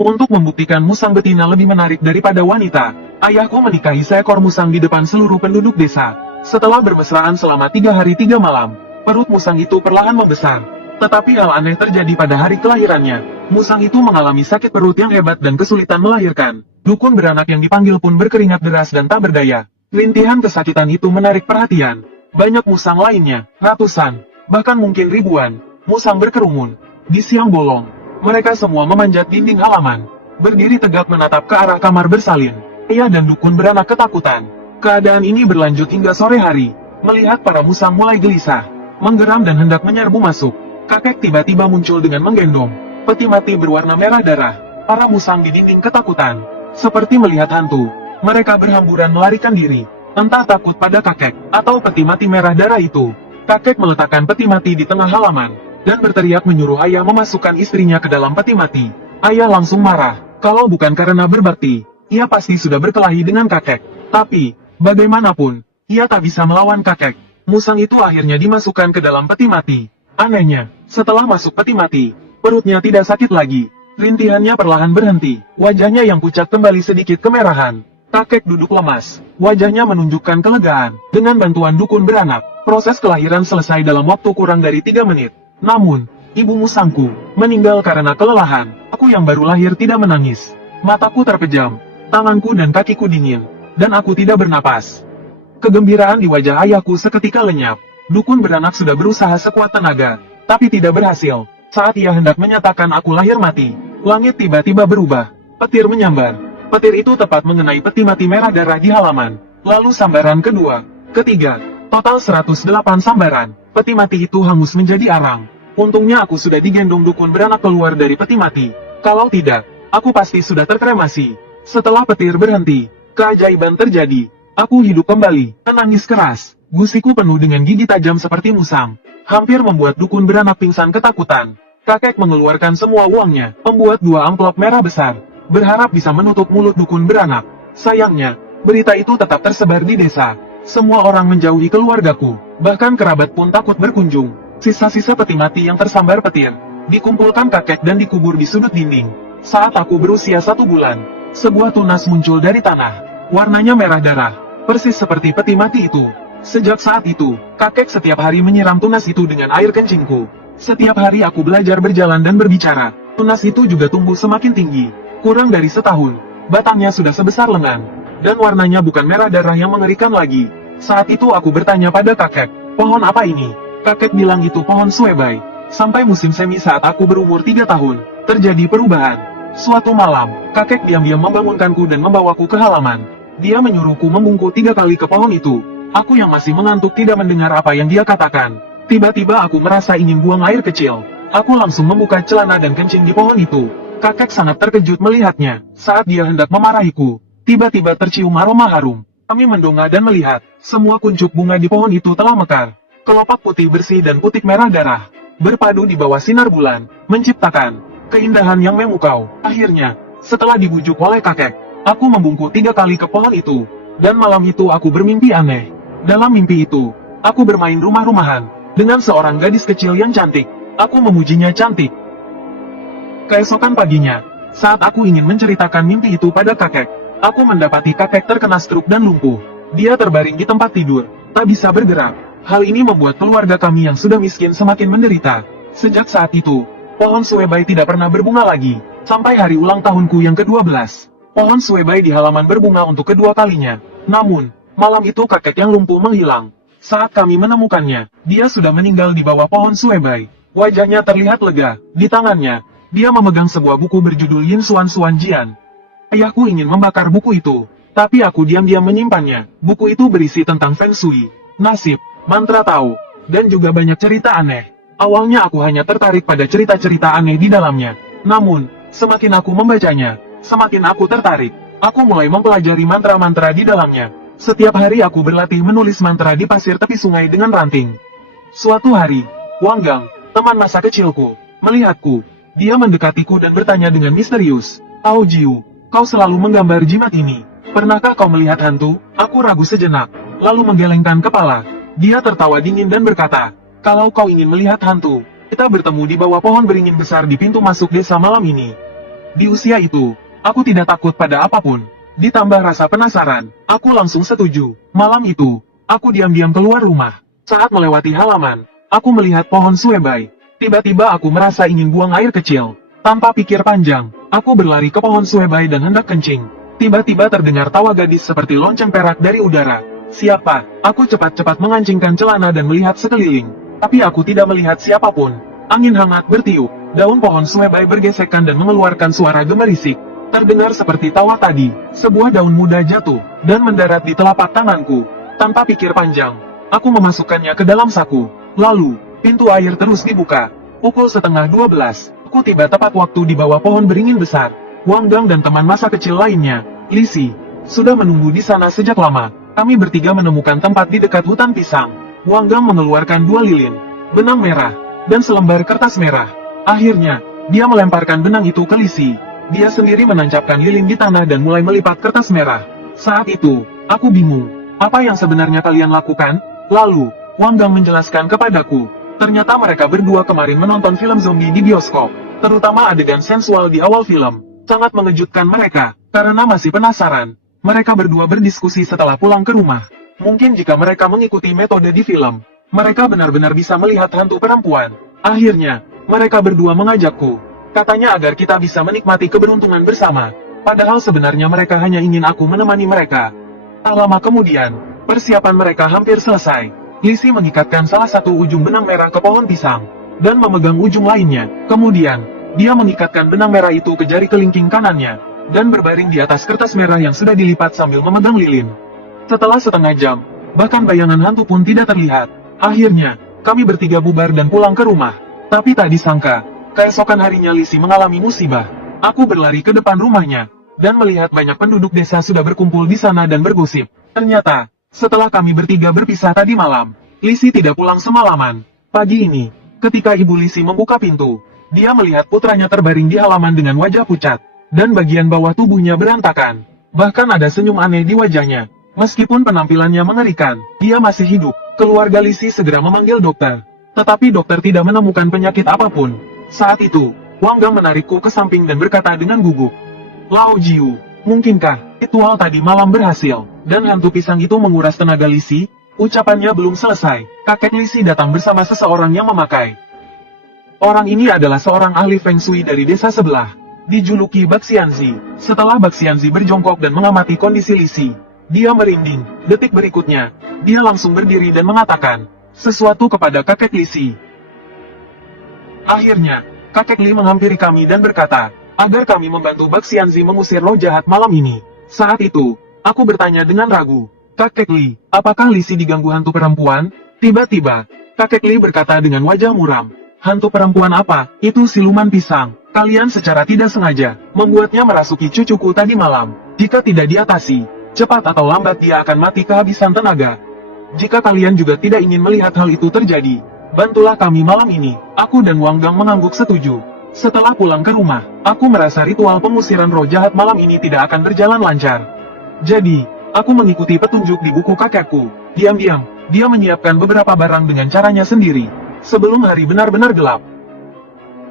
Untuk membuktikan musang betina lebih menarik daripada wanita, ayahku menikahi seekor musang di depan seluruh penduduk desa. Setelah bermesraan selama 3 hari 3 malam, perut musang itu perlahan membesar. Tetapi hal aneh terjadi pada hari kelahirannya. Musang itu mengalami sakit perut yang hebat dan kesulitan melahirkan. Dukun beranak yang dipanggil pun berkeringat deras dan tak berdaya. Rintihan kesakitan itu menarik perhatian. Banyak musang lainnya, ratusan, bahkan mungkin ribuan, musang berkerumun. Di siang bolong, mereka semua memanjat dinding halaman, berdiri tegak menatap ke arah kamar bersalin. Ayah dan dukun beranak ketakutan. Keadaan ini berlanjut hingga sore hari. Melihat para musang mulai gelisah, menggeram dan hendak menyerbu masuk, kakek tiba-tiba muncul dengan menggendong peti mati berwarna merah darah. Para musang di dinding ketakutan, seperti melihat hantu. Mereka berhamburan melarikan diri, entah takut pada kakek atau peti mati merah darah itu. Kakek meletakkan peti mati di tengah halaman dan berteriak menyuruh ayah memasukkan istrinya ke dalam peti mati. Ayah langsung marah. Kalau bukan karena berbakti, ia pasti sudah berkelahi dengan kakek. Tapi, bagaimanapun, ia tak bisa melawan kakek. Musang itu akhirnya dimasukkan ke dalam peti mati. Anehnya, setelah masuk peti mati, perutnya tidak sakit lagi. Rintihannya perlahan berhenti. Wajahnya yang pucat kembali sedikit kemerahan. Kakek duduk lemas. Wajahnya menunjukkan kelegaan. Dengan bantuan dukun beranak, proses kelahiran selesai dalam waktu kurang dari 3 menit. Namun, ibu musangku meninggal karena kelelahan. Aku yang baru lahir tidak menangis. Mataku terpejam, tanganku dan kakiku dingin, dan aku tidak bernapas. Kegembiraan di wajah ayahku seketika lenyap. Dukun beranak sudah berusaha sekuat tenaga, tapi tidak berhasil. Saat ia hendak menyatakan aku lahir mati, langit tiba-tiba berubah. Petir menyambar. Petir itu tepat mengenai peti mati merah darah di halaman. Lalu sambaran kedua, ketiga, total 108 sambaran. Peti mati itu hangus menjadi arang. Untungnya aku sudah digendong dukun beranak keluar dari peti mati. Kalau tidak, aku pasti sudah terkremasi. Setelah petir berhenti, keajaiban terjadi. Aku hidup kembali, menangis keras. Gusiku penuh dengan gigi tajam seperti musang. Hampir membuat dukun beranak pingsan ketakutan. Kakek mengeluarkan semua uangnya, membuat 2 amplop merah besar, berharap bisa menutup mulut dukun beranak. Sayangnya, berita itu tetap tersebar di desa. Semua orang menjauhi keluargaku, bahkan kerabat pun takut berkunjung. Sisa-sisa peti mati yang tersambar petir, dikumpulkan kakek dan dikubur di sudut dinding. Saat aku berusia 1 bulan, sebuah tunas muncul dari tanah. Warnanya merah darah, persis seperti peti mati itu. Sejak saat itu, kakek setiap hari menyiram tunas itu dengan air kencingku. Setiap hari aku belajar berjalan dan berbicara. Tunas itu juga tumbuh semakin tinggi. Kurang dari setahun, batangnya sudah sebesar lengan. Dan warnanya bukan merah darah yang mengerikan lagi. Saat itu aku bertanya pada kakek, pohon apa ini? Kakek bilang itu pohon suebai. Sampai musim semi saat aku berumur 3 tahun, terjadi perubahan. Suatu malam, kakek diam-diam membangunkanku dan membawaku ke halaman. Dia menyuruhku membungkuk 3 kali ke pohon itu. Aku yang masih mengantuk tidak mendengar apa yang dia katakan. Tiba-tiba aku merasa ingin buang air kecil. Aku langsung membuka celana dan kencing di pohon itu. Kakek sangat terkejut melihatnya. Saat dia hendak memarahiku, tiba-tiba tercium aroma harum. Kami mendongak dan melihat, semua kuncup bunga di pohon itu telah mekar. Kelopak putih bersih dan putik merah darah, berpadu di bawah sinar bulan, menciptakan keindahan yang memukau. Akhirnya, setelah dibujuk oleh kakek, aku membungkuk 3 kali ke pohon itu. Dan malam itu aku bermimpi aneh. Dalam mimpi itu, aku bermain rumah-rumahan dengan seorang gadis kecil yang cantik. Aku memujinya cantik. Keesokan paginya, saat aku ingin menceritakan mimpi itu pada kakek, aku mendapati kakek terkena stroke dan lumpuh. Dia terbaring di tempat tidur, tak bisa bergerak. Hal ini membuat keluarga kami yang sudah miskin semakin menderita. Sejak saat itu, pohon suebai tidak pernah berbunga lagi. Sampai hari ulang tahunku yang ke-12, pohon suebai di halaman berbunga untuk kedua kalinya. Namun, malam itu kakek yang lumpuh menghilang. Saat kami menemukannya, dia sudah meninggal di bawah pohon suebai. Wajahnya terlihat lega. Di tangannya, dia memegang sebuah buku berjudul Yin Xuan Xuan Jian. Ayahku ingin membakar buku itu, tapi aku diam-diam menyimpannya. Buku itu berisi tentang Feng Shui, nasib, mantra Tao, dan juga banyak cerita aneh. Awalnya aku hanya tertarik pada cerita-cerita aneh di dalamnya. Namun, semakin aku membacanya, semakin aku tertarik. Aku mulai mempelajari mantra-mantra di dalamnya. Setiap hari aku berlatih menulis mantra di pasir tepi sungai dengan ranting. Suatu hari, Wang Gang, teman masa kecilku, melihatku. Dia mendekatiku dan bertanya dengan misterius, "Tao Jiu, kau selalu menggambar jimat ini. Pernahkah kau melihat hantu?" Aku ragu sejenak, lalu menggelengkan kepala. Dia tertawa dingin dan berkata, "Kalau kau ingin melihat hantu, kita bertemu di bawah pohon beringin besar di pintu masuk desa malam ini." Di usia itu, aku tidak takut pada apapun. Ditambah rasa penasaran, aku langsung setuju. Malam itu, aku diam-diam keluar rumah. Saat melewati halaman, aku melihat pohon suebai. Tiba-tiba aku merasa ingin buang air kecil. Tanpa pikir panjang, aku berlari ke pohon suebai dan hendak kencing. Tiba-tiba terdengar tawa gadis seperti lonceng perak dari udara. Siapa? Aku cepat-cepat mengancingkan celana dan melihat sekeliling. Tapi aku tidak melihat siapapun. Angin hangat bertiup, daun pohon suebai bergesekan dan mengeluarkan suara gemerisik. Terdengar seperti tawa tadi, sebuah daun muda jatuh, dan mendarat di telapak tanganku. Tanpa pikir panjang, aku memasukkannya ke dalam saku. Lalu, pintu air terus dibuka. Pukul 11:30, aku tiba tepat waktu di bawah pohon beringin besar. Wang Gang dan teman masa kecil lainnya, Lisi, sudah menunggu di sana sejak lama. Kami bertiga menemukan tempat di dekat hutan pisang. Wang Gang mengeluarkan 2 lilin, benang merah, dan selembar kertas merah. Akhirnya, dia melemparkan benang itu ke Lisi. Dia sendiri menancapkan lilin di tanah dan mulai melipat kertas merah. Saat itu, aku bingung. Apa yang sebenarnya kalian lakukan? Lalu, Wang Gang menjelaskan kepadaku. Ternyata mereka berdua kemarin menonton film zombie di bioskop. Terutama adegan sensual di awal film. Sangat mengejutkan mereka, karena masih penasaran. Mereka berdua berdiskusi setelah pulang ke rumah. Mungkin jika mereka mengikuti metode di film, mereka benar-benar bisa melihat hantu perempuan. Akhirnya, mereka berdua mengajakku. Katanya agar kita bisa menikmati keberuntungan bersama. Padahal sebenarnya mereka hanya ingin aku menemani mereka. Tak lama kemudian, persiapan mereka hampir selesai. Lisi mengikatkan salah satu ujung benang merah ke pohon pisang, dan memegang ujung lainnya. Kemudian, dia mengikatkan benang merah itu ke jari kelingking kanannya, dan berbaring di atas kertas merah yang sudah dilipat sambil memegang lilin. Setelah setengah jam, bahkan bayangan hantu pun tidak terlihat. Akhirnya, kami bertiga bubar dan pulang ke rumah. Tapi tak disangka, keesokan harinya Lisi mengalami musibah. Aku berlari ke depan rumahnya, dan melihat banyak penduduk desa sudah berkumpul di sana dan bergosip. Ternyata, setelah kami bertiga berpisah tadi malam, Lisi tidak pulang semalaman. Pagi ini, ketika ibu Lisi membuka pintu, dia melihat putranya terbaring di halaman dengan wajah pucat, dan bagian bawah tubuhnya berantakan. Bahkan ada senyum aneh di wajahnya. Meskipun penampilannya mengerikan, dia masih hidup. Keluarga Lisi segera memanggil dokter. Tetapi dokter tidak menemukan penyakit apapun. Saat itu, Wang Gang menarikku ke samping dan berkata dengan gugup, "Lao Jiu, mungkinkah ritual tadi malam berhasil, dan hantu pisang itu menguras tenaga Lisi?" Ucapannya belum selesai, kakek Lisi datang bersama seseorang yang memakai. Orang ini adalah seorang ahli Feng Shui dari desa sebelah, dijuluki Baxianzi. Setelah Baxianzi berjongkok dan mengamati kondisi Lisi, dia merinding. Detik berikutnya, dia langsung berdiri dan mengatakan sesuatu kepada kakek Lisi. Akhirnya, kakek Li menghampiri kami dan berkata, agar kami membantu Baxianzi mengusir roh jahat malam ini. Saat itu, aku bertanya dengan ragu, "Kakek Li, apakah Lisi diganggu hantu perempuan?" Tiba-tiba, kakek Li berkata dengan wajah muram, "Hantu perempuan apa? Itu siluman pisang. Kalian secara tidak sengaja membuatnya merasuki cucuku tadi malam. Jika tidak diatasi, cepat atau lambat dia akan mati kehabisan tenaga. Jika kalian juga tidak ingin melihat hal itu terjadi, bantulah kami malam ini." Aku dan Wang Gang mengangguk setuju. Setelah pulang ke rumah, aku merasa ritual pengusiran roh jahat malam ini tidak akan berjalan lancar. Jadi, aku mengikuti petunjuk di buku kakekku. Diam-diam, dia menyiapkan beberapa barang dengan caranya sendiri. Sebelum hari benar-benar gelap,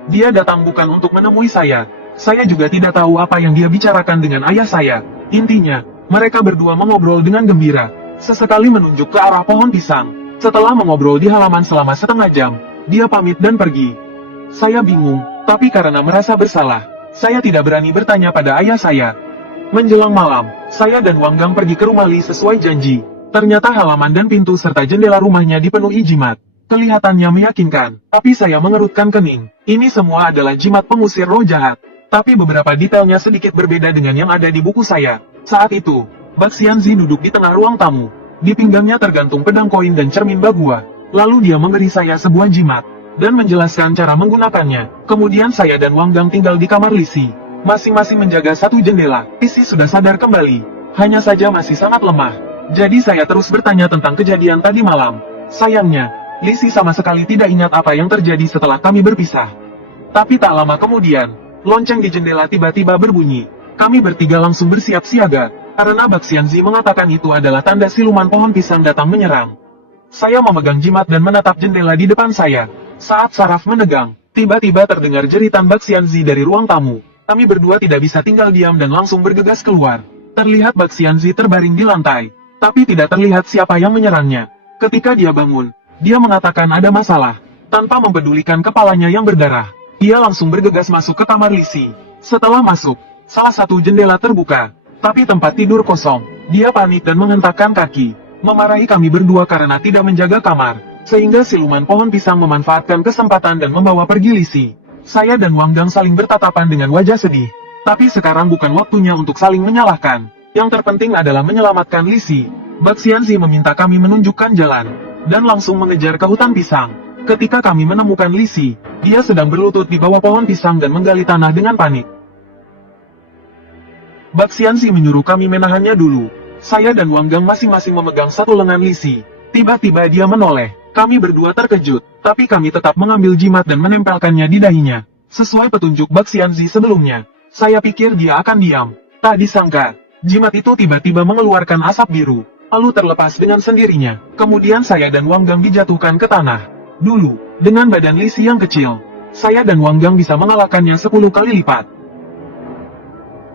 dia datang bukan untuk menemui saya. Saya juga tidak tahu apa yang dia bicarakan dengan ayah saya. Intinya, mereka berdua mengobrol dengan gembira. Sesekali menunjuk ke arah pohon pisang. Setelah mengobrol di halaman selama setengah jam, dia pamit dan pergi. Saya bingung, tapi karena merasa bersalah, saya tidak berani bertanya pada ayah saya. Menjelang malam, saya dan Wang Gang pergi ke rumah Li sesuai janji. Ternyata halaman dan pintu serta jendela rumahnya dipenuhi jimat. Kelihatannya meyakinkan, tapi saya mengerutkan kening. Ini semua adalah jimat pengusir roh jahat. Tapi beberapa detailnya sedikit berbeda dengan yang ada di buku saya. Saat itu, Baxianzi duduk di tengah ruang tamu. Di pinggangnya tergantung pedang koin dan cermin bagua. Lalu dia memberi saya sebuah jimat, dan menjelaskan cara menggunakannya. Kemudian saya dan Wang Gang tinggal di kamar Lisi. Masing-masing menjaga satu jendela. Lisi sudah sadar kembali. Hanya saja masih sangat lemah. Jadi saya terus bertanya tentang kejadian tadi malam. Sayangnya, Lisi sama sekali tidak ingat apa yang terjadi setelah kami berpisah. Tapi tak lama kemudian, lonceng di jendela tiba-tiba berbunyi. Kami bertiga langsung bersiap siaga, karena Baxianzi mengatakan itu adalah tanda siluman pohon pisang datang menyerang. Saya memegang jimat dan menatap jendela di depan saya. Saat saraf menegang, tiba-tiba terdengar jeritan Baxianzi dari ruang tamu. Kami berdua tidak bisa tinggal diam dan langsung bergegas keluar. Terlihat Bak Xianzi terbaring di lantai, tapi tidak terlihat siapa yang menyerangnya. Ketika dia bangun, dia mengatakan ada masalah. Tanpa mempedulikan kepalanya yang berdarah, dia langsung bergegas masuk ke kamar Lisi. Setelah masuk, salah satu jendela terbuka, tapi tempat tidur kosong. Dia panik dan menghentakkan kaki, memarahi kami berdua karena tidak menjaga kamar, sehingga siluman pohon pisang memanfaatkan kesempatan dan membawa pergi Lisi. Saya dan Wang Gang saling bertatapan dengan wajah sedih. Tapi sekarang bukan waktunya untuk saling menyalahkan. Yang terpenting adalah menyelamatkan Lisi. Bak Xianzi meminta kami menunjukkan jalan, dan langsung mengejar ke hutan pisang. Ketika kami menemukan Lisi, dia sedang berlutut di bawah pohon pisang dan menggali tanah dengan panik. Bak Xianzi menyuruh kami menahannya dulu. Saya dan Wang Gang masing-masing memegang satu lengan Lisi. Tiba-tiba dia menoleh. Kami berdua terkejut, tapi kami tetap mengambil jimat dan menempelkannya di dahinya. Sesuai petunjuk Bak Xianzi sebelumnya. Saya pikir dia akan diam. Tak disangka, jimat itu tiba-tiba mengeluarkan asap biru, lalu terlepas dengan sendirinya. Kemudian saya dan Wang Gang dijatuhkan ke tanah. Dulu, dengan badan Lisi yang kecil, saya dan Wang Gang bisa mengalahkannya 10 kali lipat.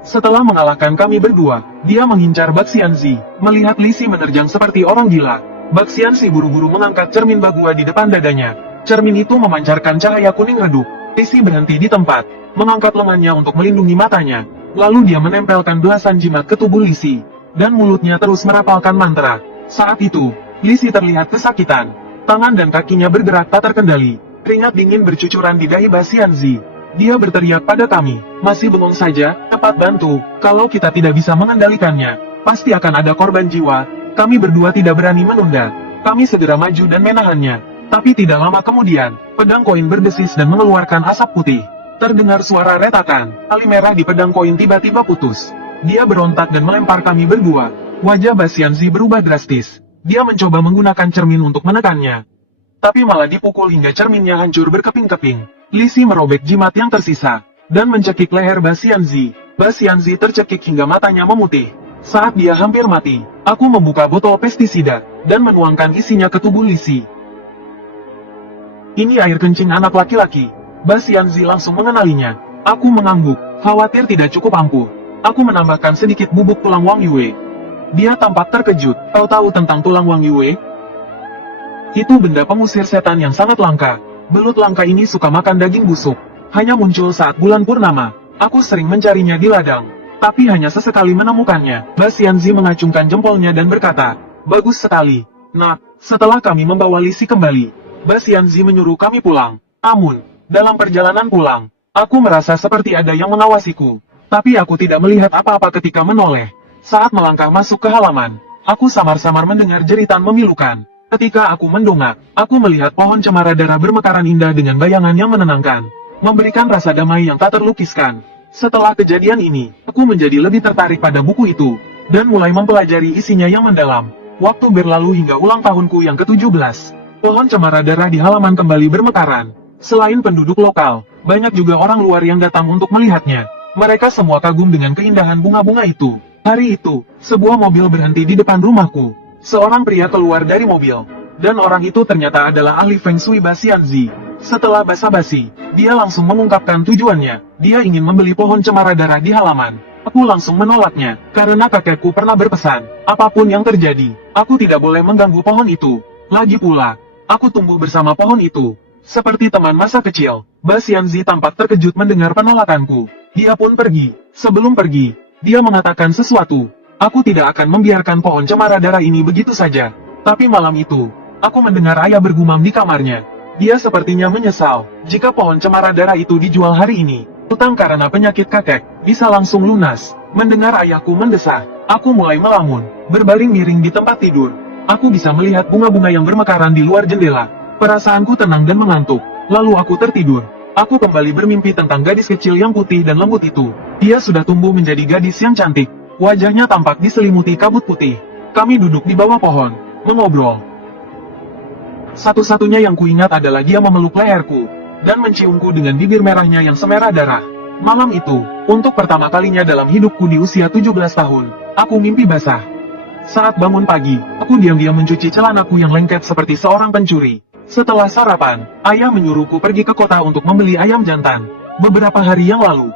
Setelah mengalahkan kami berdua, dia mengincar Bak Xianzi. Melihat Lisi menerjang seperti orang gila, Bak Xianzi buru-buru mengangkat cermin bagua di depan dadanya. Cermin itu memancarkan cahaya kuning redup. Lisi berhenti di tempat, mengangkat lengannya untuk melindungi matanya. Lalu dia menempelkan belasan jimat ke tubuh Lisi, dan mulutnya terus merapalkan mantra. Saat itu, Lisi terlihat kesakitan. Tangan dan kakinya bergerak tak terkendali. Keringat dingin bercucuran di dahi Bak Xianzi. Dia berteriak pada kami, masih bengong saja, cepat bantu. Kalau kita tidak bisa mengendalikannya, pasti akan ada korban jiwa. Kami berdua tidak berani menunda. Kami segera maju dan menahannya. Tapi tidak lama kemudian, pedang koin berdesis dan mengeluarkan asap putih. Terdengar suara retakan, tali merah di pedang koin tiba-tiba putus. Dia berontak dan melempar kami berdua. Wajah Bak Xianzi berubah drastis. Dia mencoba menggunakan cermin untuk menekannya, tapi malah dipukul hingga cerminnya hancur berkeping-keping. Lisi merobek jimat yang tersisa, dan mencekik leher Bak Xianzi. Bak Xianzi tercekik hingga matanya memutih. Saat dia hampir mati, aku membuka botol pestisida, dan menuangkan isinya ke tubuh Lisi. Ini air kencing anak laki-laki. Bak Xianzi langsung mengenalinya. Aku mengangguk, khawatir tidak cukup ampuh. Aku menambahkan sedikit bubuk tulang Wang Yue. Dia tampak terkejut. Tahu-tahu tentang tulang Wang Yue? Itu benda pengusir setan yang sangat langka. Belut langka ini suka makan daging busuk. Hanya muncul saat bulan purnama. Aku sering mencarinya di ladang, tapi hanya sesekali menemukannya. Bak Xianzi mengacungkan jempolnya dan berkata, bagus sekali, nak. Setelah kami membawa Lisi kembali, Bak Xianzi menyuruh kami pulang. Namun, dalam perjalanan pulang, aku merasa seperti ada yang mengawasiku. Tapi aku tidak melihat apa-apa ketika menoleh. Saat melangkah masuk ke halaman, aku samar-samar mendengar jeritan memilukan. Ketika aku mendongak, aku melihat pohon cemara darah bermekaran indah dengan bayangan yang menenangkan, memberikan rasa damai yang tak terlukiskan. Setelah kejadian ini, aku menjadi lebih tertarik pada buku itu, dan mulai mempelajari isinya yang mendalam. Waktu berlalu hingga ulang tahunku yang ke-17. Pohon cemara darah di halaman kembali bermekaran. Selain penduduk lokal, banyak juga orang luar yang datang untuk melihatnya. Mereka semua kagum dengan keindahan bunga-bunga itu. Hari itu, sebuah mobil berhenti di depan rumahku. Seorang pria keluar dari mobil, dan orang itu ternyata adalah ahli Feng Shui Bak Xianzi. Setelah basa-basi, dia langsung mengungkapkan tujuannya. Dia ingin membeli pohon cemara darah di halaman. Aku langsung menolaknya, karena kakekku pernah berpesan, apapun yang terjadi, aku tidak boleh mengganggu pohon itu. Lagi pula, aku tumbuh bersama pohon itu, seperti teman masa kecil. Bak Xianzi tampak terkejut mendengar penolakanku. Dia pun pergi. Sebelum pergi, dia mengatakan sesuatu. Aku tidak akan membiarkan pohon cemara darah ini begitu saja. Tapi malam itu, aku mendengar ayah bergumam di kamarnya. Dia sepertinya menyesal, jika pohon cemara darah itu dijual hari ini, utang karena penyakit kakek, bisa langsung lunas. Mendengar ayahku mendesah, aku mulai melamun, berbaring miring di tempat tidur. Aku bisa melihat bunga-bunga yang bermekaran di luar jendela. Perasaanku tenang dan mengantuk, lalu aku tertidur. Aku kembali bermimpi tentang gadis kecil yang putih dan lembut itu. Dia sudah tumbuh menjadi gadis yang cantik. Wajahnya tampak diselimuti kabut putih. Kami duduk di bawah pohon, mengobrol. Satu-satunya yang kuingat adalah dia memeluk leherku, dan menciumku dengan bibir merahnya yang semerah darah. Malam itu, untuk pertama kalinya dalam hidupku di usia 17 tahun, aku mimpi basah. Saat bangun pagi, aku diam-diam mencuci celanaku yang lengket seperti seorang pencuri. Setelah sarapan, ayah menyuruhku pergi ke kota untuk membeli ayam jantan. Beberapa hari yang lalu,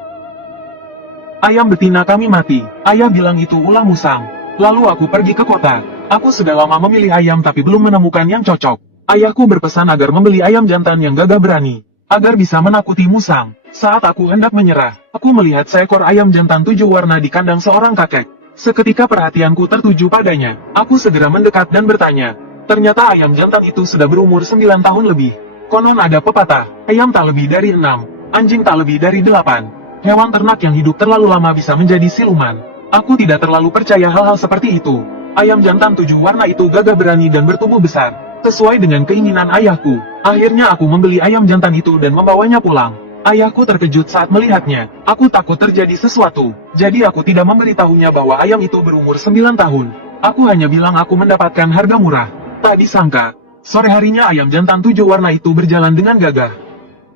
Ayam betina kami mati. Ayah bilang itu ulah musang. Lalu aku pergi ke kota. Aku sudah lama memilih ayam tapi belum menemukan yang cocok. Ayahku berpesan agar membeli ayam jantan yang gagah berani, agar bisa menakuti musang. Saat aku hendak menyerah, aku melihat seekor ayam jantan 7 warna di kandang seorang kakek. Seketika perhatianku tertuju padanya. Aku segera mendekat dan bertanya. Ternyata ayam jantan itu sudah berumur 9 tahun lebih. Konon ada pepatah, ayam tak lebih dari 6, anjing tak lebih dari 8. Hewan ternak yang hidup terlalu lama bisa menjadi siluman. Aku tidak terlalu percaya hal-hal seperti itu. Ayam jantan 7 warna itu gagah berani dan bertubuh besar, sesuai dengan keinginan ayahku. Akhirnya aku membeli ayam jantan itu dan membawanya pulang. Ayahku terkejut saat melihatnya. Aku takut terjadi sesuatu, jadi aku tidak memberitahunya bahwa ayam itu berumur 9 tahun. Aku hanya bilang aku mendapatkan harga murah. Tak disangka, sore harinya ayam jantan 7 warna itu berjalan dengan gagah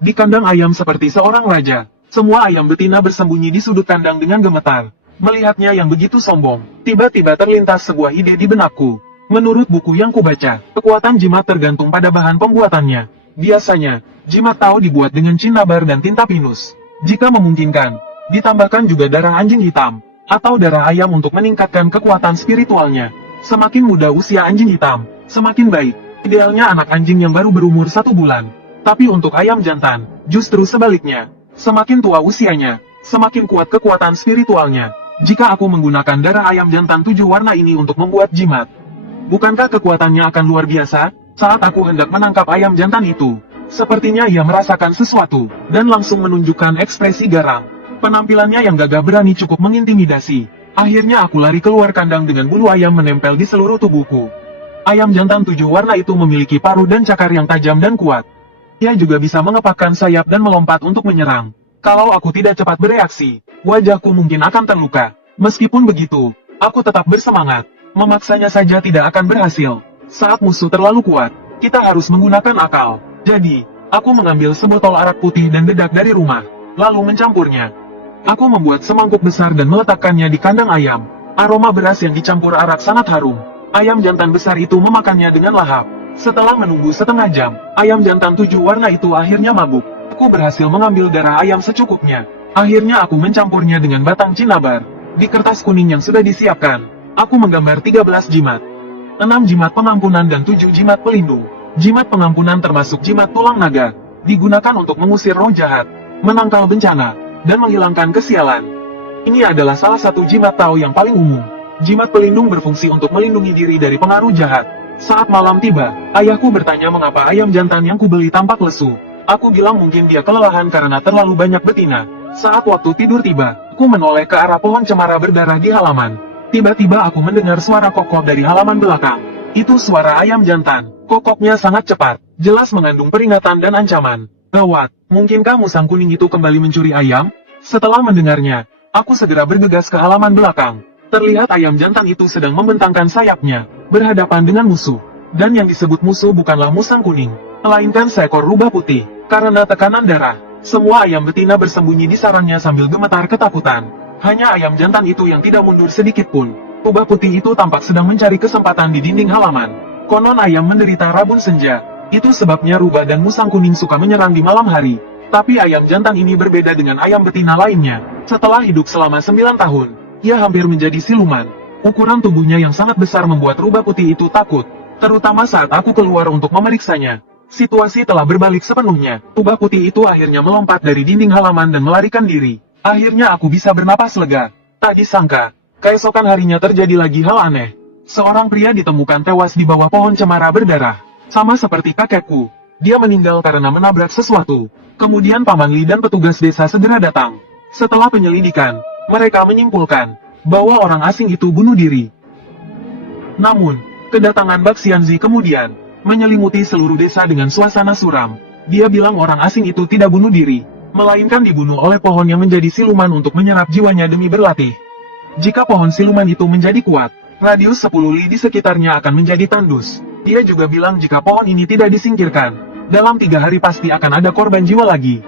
di kandang ayam seperti seorang raja. Semua ayam betina bersembunyi di sudut kandang dengan gemetar. Melihatnya yang begitu sombong, tiba-tiba terlintas sebuah ide di benakku. Menurut buku yang kubaca, kekuatan jimat tergantung pada bahan pembuatannya. Biasanya, jimat tahu dibuat dengan cinnabar dan tinta pinus. Jika memungkinkan, ditambahkan juga darah anjing hitam, atau darah ayam untuk meningkatkan kekuatan spiritualnya. Semakin muda usia anjing hitam, semakin baik. Idealnya anak anjing yang baru berumur 1 bulan. Tapi untuk ayam jantan, justru sebaliknya. Semakin tua usianya, semakin kuat kekuatan spiritualnya. Jika aku menggunakan darah ayam jantan 7 warna ini untuk membuat jimat, bukankah kekuatannya akan luar biasa? Saat aku hendak menangkap ayam jantan itu, sepertinya ia merasakan sesuatu, dan langsung menunjukkan ekspresi garang. Penampilannya yang gagah berani cukup mengintimidasi. Akhirnya aku lari keluar kandang dengan bulu ayam menempel di seluruh tubuhku. Ayam jantan 7 warna itu memiliki paruh dan cakar yang tajam dan kuat. Ia juga bisa mengepakkan sayap dan melompat untuk menyerang. Kalau aku tidak cepat bereaksi, wajahku mungkin akan terluka. Meskipun begitu, aku tetap bersemangat. Memaksanya saja tidak akan berhasil. Saat musuh terlalu kuat, kita harus menggunakan akal. Jadi, aku mengambil sebotol arak putih dan dedak dari rumah, lalu mencampurnya. Aku membuat semangkuk besar dan meletakkannya di kandang ayam. Aroma beras yang dicampur arak sangat harum. Ayam jantan besar itu memakannya dengan lahap. Setelah menunggu setengah jam, ayam jantan 7 warna itu akhirnya mabuk. Aku berhasil mengambil darah ayam secukupnya. Akhirnya aku mencampurnya dengan batang cinnabar. Di kertas kuning yang sudah disiapkan, aku menggambar 13 jimat. 6 jimat pengampunan dan 7 jimat pelindung. Jimat pengampunan termasuk jimat tulang naga. Digunakan untuk mengusir roh jahat, menangkal bencana, dan menghilangkan kesialan. Ini adalah salah satu jimat Tao yang paling umum. Jimat pelindung berfungsi untuk melindungi diri dari pengaruh jahat. Saat malam tiba, ayahku bertanya mengapa ayam jantan yang kubeli tampak lesu. Aku bilang mungkin dia kelelahan karena terlalu banyak betina. Saat waktu tidur tiba, aku menoleh ke arah pohon cemara berdarah di halaman. Tiba-tiba aku mendengar suara kokok dari halaman belakang. Itu suara ayam jantan. Kokoknya sangat cepat, jelas mengandung peringatan dan ancaman. Gawat, mungkinkah musang kuning itu kembali mencuri ayam? Setelah mendengarnya, aku segera bergegas ke halaman belakang. Terlihat ayam jantan itu sedang membentangkan sayapnya, berhadapan dengan musuh. Dan yang disebut musuh bukanlah musang kuning, melainkan seekor rubah putih. Karena tekanan darah, semua ayam betina bersembunyi di sarangnya sambil gemetar ketakutan. Hanya ayam jantan itu yang tidak mundur sedikit pun. Rubah putih itu tampak sedang mencari kesempatan di dinding halaman. Konon ayam menderita rabun senja. Itu sebabnya rubah dan musang kuning suka menyerang di malam hari. Tapi ayam jantan ini berbeda dengan ayam betina lainnya. Setelah hidup selama 9 tahun, ia hampir menjadi siluman. Ukuran tubuhnya yang sangat besar membuat rubah putih itu takut, terutama saat aku keluar untuk memeriksanya. Situasi telah berbalik sepenuhnya. Rubah putih itu akhirnya melompat dari dinding halaman dan melarikan diri. Akhirnya aku bisa bernapas lega. Tak disangka, keesokan harinya terjadi lagi hal aneh. Seorang pria ditemukan tewas di bawah pohon cemara berdarah. Sama seperti kakekku, dia meninggal karena menabrak sesuatu. Kemudian Paman Li dan petugas desa segera datang. Setelah penyelidikan, mereka menyimpulkan bahwa orang asing itu bunuh diri. Namun, kedatangan Bak Xianzi kemudian menyelimuti seluruh desa dengan suasana suram. Dia bilang orang asing itu tidak bunuh diri, melainkan dibunuh oleh pohon yang menjadi siluman untuk menyerap jiwanya demi berlatih. Jika pohon siluman itu menjadi kuat, radius 10 li di sekitarnya akan menjadi tandus. Dia juga bilang jika pohon ini tidak disingkirkan, dalam 3 hari pasti akan ada korban jiwa lagi.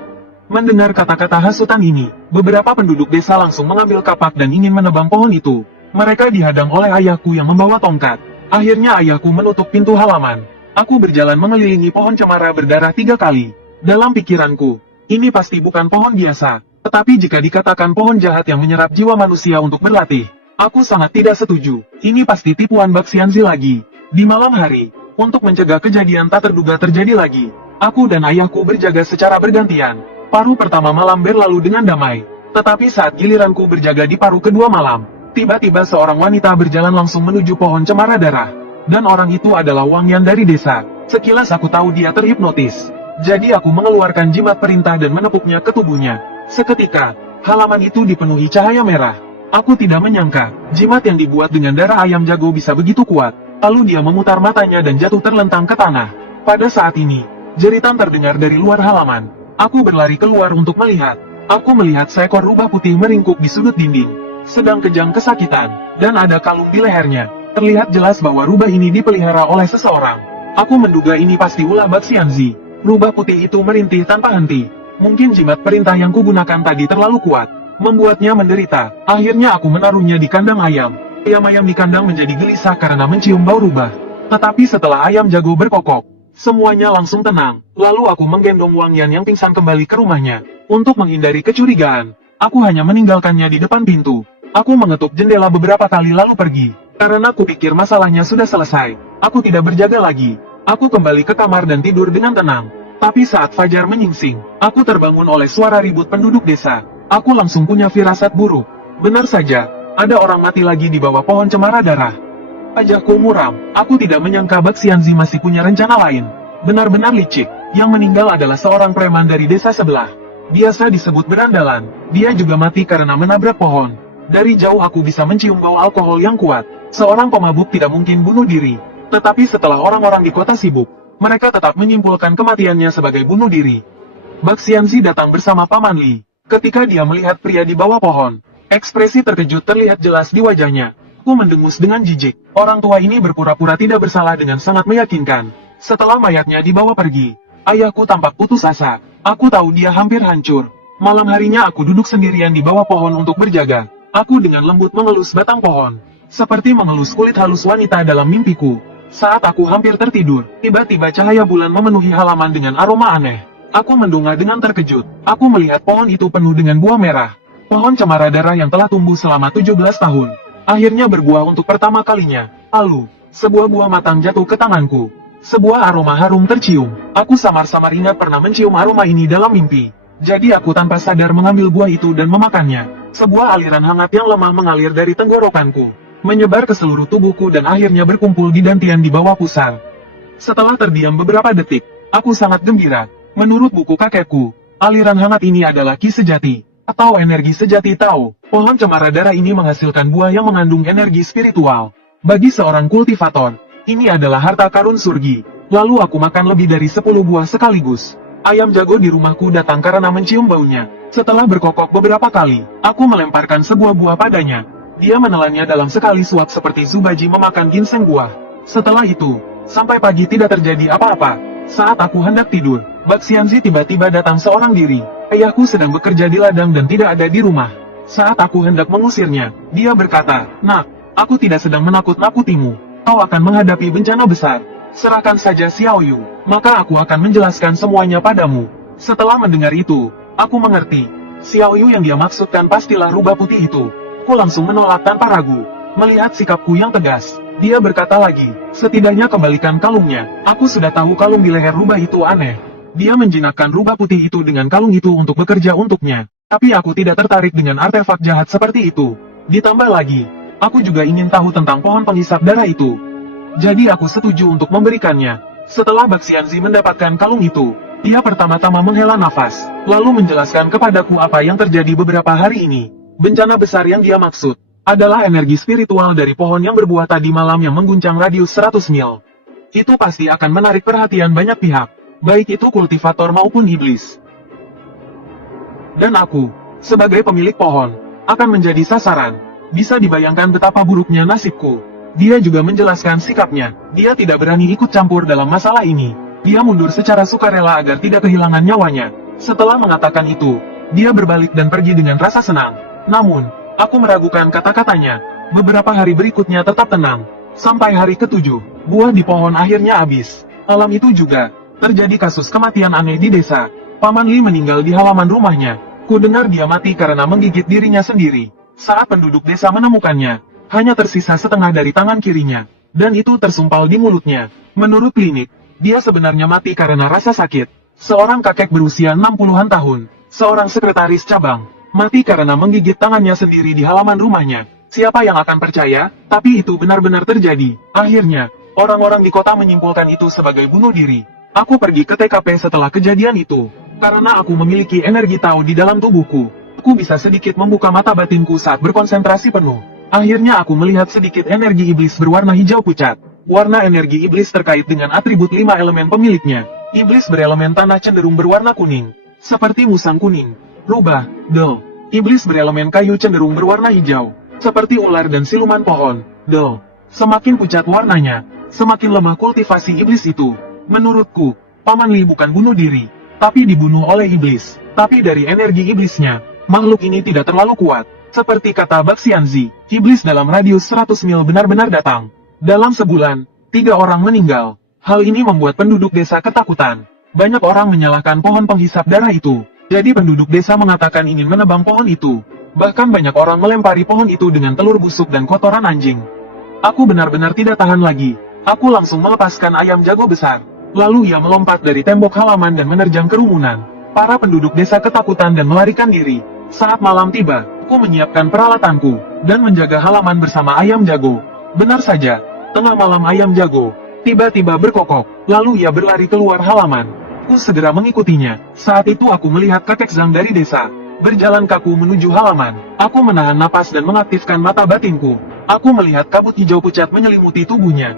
Mendengar kata-kata hasutan ini, beberapa penduduk desa langsung mengambil kapak dan ingin menebang pohon itu. Mereka dihadang oleh ayahku yang membawa tongkat. Akhirnya ayahku menutup pintu halaman. Aku berjalan mengelilingi pohon cemara berdarah 3 kali. Dalam pikiranku, ini pasti bukan pohon biasa. Tetapi jika dikatakan pohon jahat yang menyerap jiwa manusia untuk berlatih, aku sangat tidak setuju. Ini pasti tipuan Bak Xianzi lagi. Di malam hari, untuk mencegah kejadian tak terduga terjadi lagi, aku dan ayahku berjaga secara bergantian. Paruh pertama malam berlalu dengan damai. Tetapi saat giliranku berjaga di paruh kedua malam, tiba-tiba seorang wanita berjalan langsung menuju pohon cemara darah. Dan orang itu adalah Wang Yan dari desa. Sekilas aku tahu dia terhipnotis. Jadi aku mengeluarkan jimat perintah dan menepuknya ke tubuhnya. Seketika, halaman itu dipenuhi cahaya merah. Aku tidak menyangka, jimat yang dibuat dengan darah ayam jago bisa begitu kuat. Lalu dia memutar matanya dan jatuh terlentang ke tanah. Pada saat ini, jeritan terdengar dari luar halaman. Aku berlari keluar untuk melihat. Aku melihat seekor rubah putih meringkuk di sudut dinding. Sedang kejang kesakitan, dan ada kalung di lehernya. Terlihat jelas bahwa rubah ini dipelihara oleh seseorang. Aku menduga ini pasti ulah Bak Xianzi. Rubah putih itu merintih tanpa henti. Mungkin jimat perintah yang kugunakan tadi terlalu kuat, membuatnya menderita. Akhirnya aku menaruhnya di kandang ayam. Ayam-ayam di kandang menjadi gelisah karena mencium bau rubah. Tetapi setelah ayam jago berkokok, semuanya langsung tenang. Lalu aku menggendong Wang Yan yang pingsan kembali ke rumahnya. Untuk menghindari kecurigaan, aku hanya meninggalkannya di depan pintu. Aku mengetuk jendela beberapa kali lalu pergi. Karena aku pikir masalahnya sudah selesai, aku tidak berjaga lagi. Aku kembali ke kamar dan tidur dengan tenang. Tapi saat fajar menyingsing, aku terbangun oleh suara ribut penduduk desa. Aku langsung punya firasat buruk. Benar saja, ada orang mati lagi di bawah pohon cemara darah. Wajahku muram, aku tidak menyangka Bak Xianzi masih punya rencana lain. Benar-benar licik, yang meninggal adalah seorang preman dari desa sebelah. Biasa disebut berandalan, dia juga mati karena menabrak pohon. Dari jauh aku bisa mencium bau alkohol yang kuat. Seorang pemabuk tidak mungkin bunuh diri. Tetapi setelah orang-orang di kota sibuk, mereka tetap menyimpulkan kematiannya sebagai bunuh diri. Bak Xianzi datang bersama Paman Li. Ketika dia melihat pria di bawah pohon, ekspresi terkejut terlihat jelas di wajahnya. Aku mendengus dengan jijik. Orang tua ini berpura-pura tidak bersalah dengan sangat meyakinkan. Setelah mayatnya dibawa pergi, ayahku tampak putus asa. Aku tahu dia hampir hancur. Malam harinya aku duduk sendirian di bawah pohon untuk berjaga. Aku dengan lembut mengelus batang pohon, seperti mengelus kulit halus wanita dalam mimpiku. Saat aku hampir tertidur, tiba-tiba cahaya bulan memenuhi halaman dengan aroma aneh. Aku mendongak dengan terkejut. Aku melihat pohon itu penuh dengan buah merah. Pohon cemara darah yang telah tumbuh selama 17 tahun. Akhirnya berbuah untuk pertama kalinya. Lalu, sebuah buah matang jatuh ke tanganku. Sebuah aroma harum tercium. Aku samar-samar ingat pernah mencium aroma ini dalam mimpi. Jadi aku tanpa sadar mengambil buah itu dan memakannya. Sebuah aliran hangat yang lemah mengalir dari tenggorokanku, menyebar ke seluruh tubuhku dan akhirnya berkumpul di dantian di bawah pusar. Setelah terdiam beberapa detik, aku sangat gembira. Menurut buku kakekku, aliran hangat ini adalah ki sejati, atau energi sejati Tao. Pohon cemara darah ini menghasilkan buah yang mengandung energi spiritual. Bagi seorang kultivator, ini adalah harta karun surgi. Lalu aku makan lebih dari 10 buah sekaligus. Ayam jago di rumahku datang karena mencium baunya. Setelah berkokok beberapa kali, aku melemparkan sebuah buah padanya. Dia menelannya dalam sekali suap seperti Zubaji memakan ginseng buah. Setelah itu, sampai pagi tidak terjadi apa-apa. Saat aku hendak tidur, Bak Xianzi tiba-tiba datang seorang diri. Ayahku sedang bekerja di ladang dan tidak ada di rumah. Saat aku hendak mengusirnya, dia berkata, "Nak, aku tidak sedang menakut-nakutimu. Kau akan menghadapi bencana besar. Serahkan saja Xiao Yu, maka aku akan menjelaskan semuanya padamu." Setelah mendengar itu, aku mengerti. Xiao Yu yang dia maksudkan pastilah rubah putih itu. Aku langsung menolak tanpa ragu. Melihat sikapku yang tegas, dia berkata lagi, "Setidaknya kembalikan kalungnya. Aku sudah tahu kalung di leher rubah itu aneh." Dia menjinakkan rubah putih itu dengan kalung itu untuk bekerja untuknya. Tapi aku tidak tertarik dengan artefak jahat seperti itu. Ditambah lagi, aku juga ingin tahu tentang pohon penghisap darah itu. Jadi aku setuju untuk memberikannya. Setelah Bak Xianzi mendapatkan kalung itu, dia pertama-tama menghela nafas, lalu menjelaskan kepadaku apa yang terjadi beberapa hari ini. Bencana besar yang dia maksud adalah energi spiritual dari pohon yang berbuah tadi malam yang mengguncang radius 100 mil. Itu pasti akan menarik perhatian banyak pihak, baik itu kultivator maupun iblis. Dan aku, sebagai pemilik pohon, akan menjadi sasaran. Bisa dibayangkan betapa buruknya nasibku. Dia juga menjelaskan sikapnya. Dia tidak berani ikut campur dalam masalah ini. Dia mundur secara sukarela agar tidak kehilangan nyawanya. Setelah mengatakan itu, dia berbalik dan pergi dengan rasa senang. Namun, aku meragukan kata-katanya. Beberapa hari berikutnya tetap tenang. Sampai hari ke-7, buah di pohon akhirnya habis. Malam itu juga, terjadi kasus kematian aneh di desa. Paman Li meninggal di halaman rumahnya. Ku dengar dia mati karena menggigit dirinya sendiri. Saat penduduk desa menemukannya, hanya tersisa setengah dari tangan kirinya, dan itu tersumpal di mulutnya. Menurut klinik, dia sebenarnya mati karena rasa sakit. Seorang kakek berusia 60-an tahun, seorang sekretaris cabang, mati karena menggigit tangannya sendiri di halaman rumahnya. Siapa yang akan percaya? Tapi itu benar-benar terjadi. Akhirnya, orang-orang di kota menyimpulkan itu sebagai bunuh diri. Aku pergi ke TKP setelah kejadian itu. Karena aku memiliki energi Tao di dalam tubuhku, aku bisa sedikit membuka mata batinku saat berkonsentrasi penuh. Akhirnya aku melihat sedikit energi iblis berwarna hijau pucat. Warna energi iblis terkait dengan atribut 5 elemen pemiliknya. Iblis berelemen tanah cenderung berwarna kuning, seperti musang kuning. Rubah, Del. Iblis berelemen kayu cenderung berwarna hijau, seperti ular dan siluman pohon. Del. Semakin pucat warnanya, semakin lemah kultivasi iblis itu. Menurutku, Paman Li bukan bunuh diri, tapi dibunuh oleh iblis. Tapi dari energi iblisnya, makhluk ini tidak terlalu kuat. Seperti kata Baxianzi, iblis dalam radius 100 mil benar-benar datang. Dalam sebulan, 3 orang meninggal. Hal ini membuat penduduk desa ketakutan. Banyak orang menyalahkan pohon penghisap darah itu. Jadi penduduk desa mengatakan ingin menebang pohon itu. Bahkan banyak orang melempari pohon itu dengan telur busuk dan kotoran anjing. Aku benar-benar tidak tahan lagi. Aku langsung melepaskan ayam jago besar. Lalu ia melompat dari tembok halaman dan menerjang kerumunan. Para penduduk desa ketakutan dan melarikan diri. Saat malam tiba, aku menyiapkan peralatanku, dan menjaga halaman bersama ayam jago. Benar saja, tengah malam ayam jago tiba-tiba berkokok, lalu ia berlari keluar halaman. Aku segera mengikutinya. Saat itu aku melihat kakek Zhang dari desa, berjalan kaku menuju halaman. Aku menahan napas dan mengaktifkan mata batinku. Aku melihat kabut hijau pucat menyelimuti tubuhnya.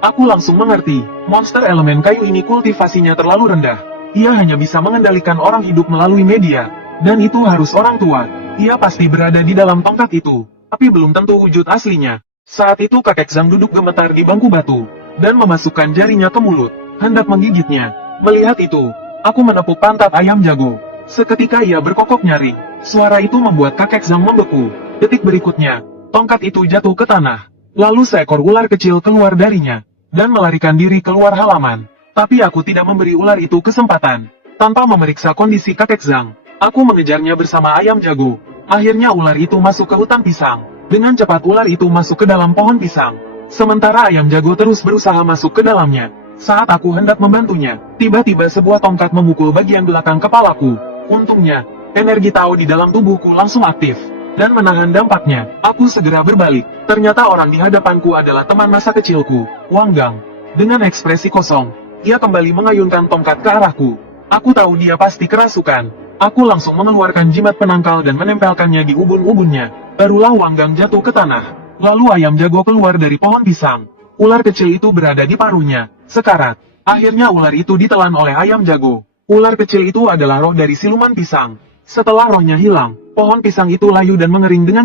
Aku langsung mengerti, monster elemen kayu ini kultivasinya terlalu rendah. Ia hanya bisa mengendalikan orang hidup melalui media, dan itu harus orang tua. Ia pasti berada di dalam tongkat itu, tapi belum tentu wujud aslinya. Saat itu kakek Zhang duduk gemetar di bangku batu, dan memasukkan jarinya ke mulut, hendak menggigitnya. Melihat itu, aku menepuk pantat ayam jago. Seketika ia berkokok nyaring. Suara itu membuat kakek Zhang membeku. Detik berikutnya, tongkat itu jatuh ke tanah. Lalu seekor ular kecil keluar darinya, dan melarikan diri keluar halaman. Tapi aku tidak memberi ular itu kesempatan. Tanpa memeriksa kondisi kakek Zhang, aku mengejarnya bersama ayam jago. Akhirnya ular itu masuk ke hutan pisang. Dengan cepat ular itu masuk ke dalam pohon pisang. Sementara ayam jago terus berusaha masuk ke dalamnya. Saat aku hendak membantunya, tiba-tiba sebuah tongkat memukul bagian belakang kepalaku. Untungnya, energi Tao di dalam tubuhku langsung aktif, dan menahan dampaknya. Aku segera berbalik. Ternyata orang di hadapanku adalah teman masa kecilku, Wang Gang. Dengan ekspresi kosong, ia kembali mengayunkan tongkat ke arahku. Aku tahu dia pasti kerasukan. Aku langsung mengeluarkan jimat penangkal dan menempelkannya di ubun-ubunnya. Barulah Wang Gang jatuh ke tanah. Lalu ayam jago keluar dari pohon pisang. Ular kecil itu berada di paruhnya, sekarat. Akhirnya ular itu ditelan oleh ayam jago. Ular kecil itu adalah roh dari siluman pisang. Setelah rohnya hilang, pohon pisang itu layu dan mengering dengan